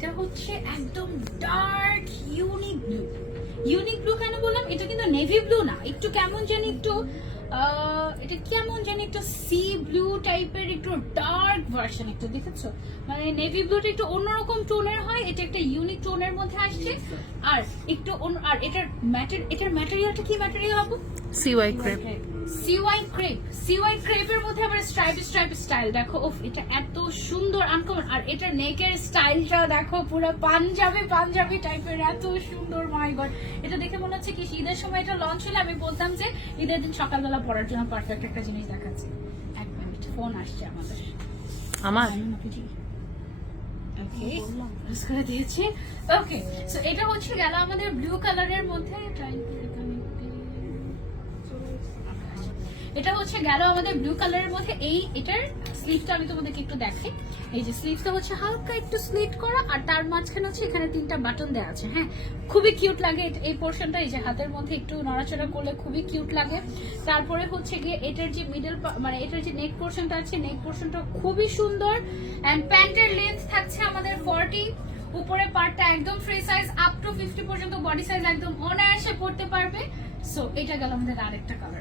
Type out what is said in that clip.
এটা হচ্ছে একদম dark unique blue unique blue কেন বললাম? এটা কিন্তু নেভি ব্লু না। একটু কেমন জানি একটু এটা কেমন জানি একটু সি ব্লু টাইপের একটু ডার্ক ভার্সন একটু দেখেছ? মানে নেভি ব্লুটা একটু অন্যরকম টোনের হয় এটা একটা ইউনিক টোনের মধ্যে আসছে। আর একটু আর এটার ম্যাটের এটার ম্যাটেরিয়ালটা কি ম্যাটেরিয়াল আপু CY crepe CY crepe C CY ক্রেপের মধ্যে আবার স্ট্রাইপ স্ট্রাইপ স্টাইল দেখো ওফ এটা এত সুন্দর আনকমন আর এটা নেকের স্টাইলটা দেখো পুরো পাঞ্জাবি পাঞ্জাবি টাইপের এত সুন্দর মাই গড এটা দেখে মনে হচ্ছে কি ঈদের সময় এটা লঞ্চ হলে আমি বলতাম যে ঈদের দিন সকালবেলা পড়ার জন্য পারফেক্ট একটা জিনিস দেখাচ্ছে। এক মিনিট ফোন আসছে আমাদের। আমার? ওকে করে দিয়েছি। ওকে সো এটা হচ্ছে গেল আমাদের ব্লু কালারের মধ্যে try এটা হচ্ছে গেল আমাদের ব্লু কালারের মধ্যে। এই এটার স্লিভটা আমি তোমাদেরকে একটু দেখাই এই যে স্লিভটা হচ্ছে হালকা একটু স্লিট করা, আর তার মাঝখানে হচ্ছে এখানে তিনটা বাটন দেওয়া আছে হ্যাঁ? খুবই কিউট লাগে এই পোর্শনটা এই যে হাতের মধ্যে একটু নড়াচড়া করলে খুবই কিউট লাগে। তারপরে হচ্ছে গিয়ে এটার যে মিডল মানে এটার যে নেক পোর্শনটা আছে নেক পোর্শনটা খুবই সুন্দর। এন্ড প্যান্টের লেন্থ থাকছে আমাদের ফর্টি উপরে পার্টটা একদম free size up to fifty পর্যন্ত বডি সাইজ একদম অনায়াসে পড়তে পারবে। সো এটা গেল আমাদের আরেকটা কালার